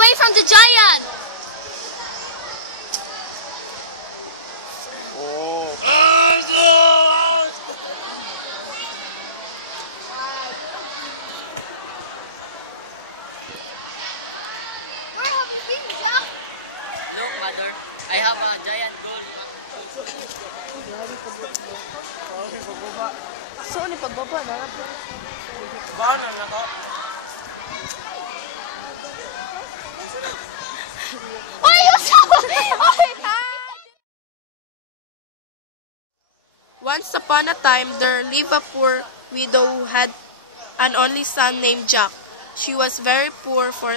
Away from the giant! Oh. Where have you been, Jack? Look, mother, I have a giant gold. So, ni pagbaba na. Paano na ko? Once upon a time, there lived a poor widow who had an only son named Jack. She was very poor, for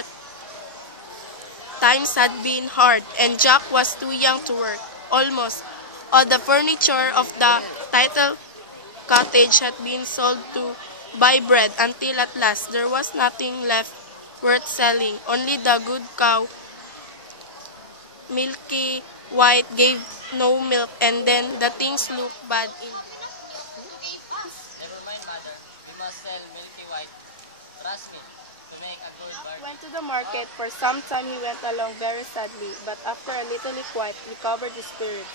times had been hard, and Jack was too young to work. Almost all the furniture of the title cottage had been sold to buy bread, until at last there was nothing left worth selling. Only the good cow, Milky White, gave no milk, and then the things looked bad in. Never mind, mother. We must sell Milky White. Trust me, to make a good He bargain. went to the market. For some time he went along very sadly, but after a little he quite recovered his spirits.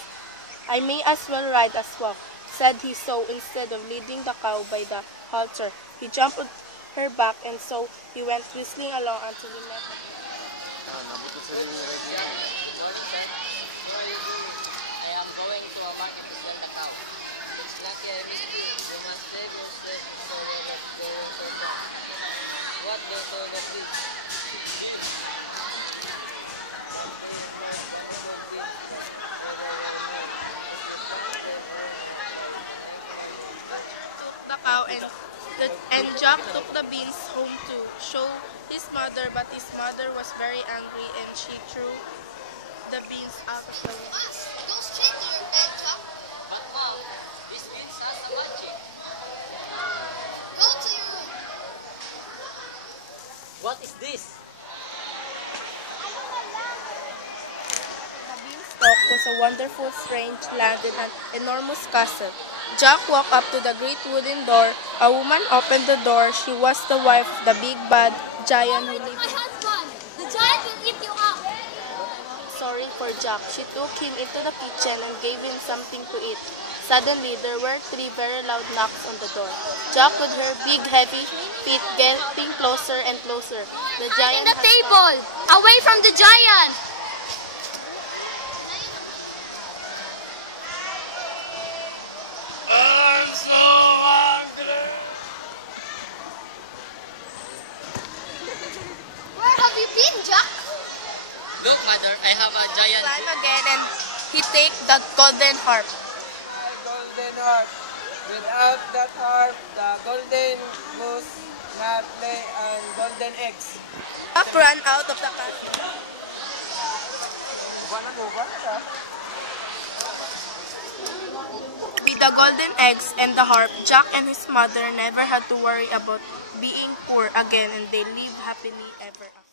"I may as well ride as walk," said he, so instead of leading the cow by the halter, he jumped on her back, and so he went whistling along until he met her. I am going to a market to sell the cow. It's lucky I missed you. You must save your slave so that they will so down. What they told us is The cow, and Jack took the beans home to show his mother, but his mother was very angry, and she threw the beans out of the window. Those chickens are dead, Jack. but mom, this beans has a magic. Go to your room. What is this? The beanstalk was a wonderful, strange land in an enormous castle. Jack walked up to the great wooden door. A woman opened the door. She was the wife of the big bad giant who lived My in. husband! The giant will eat you up! Sorry for Jack. She took him into the kitchen and gave him something to eat. Suddenly, there were 3 very loud knocks on the door. Jack could hear big, heavy feet getting closer and closer. The Hide giant in the had table! Away from the giant! I'm so hungry. Where have you been, Jack? Look, mother, I have a giant. climb again, and he take the golden harp. My golden harp. Without that harp, the golden goose not lay and golden eggs. Jack ran out of the castle. With the golden eggs and the harp, Jack and his mother never had to worry about being poor again, and they lived happily ever after.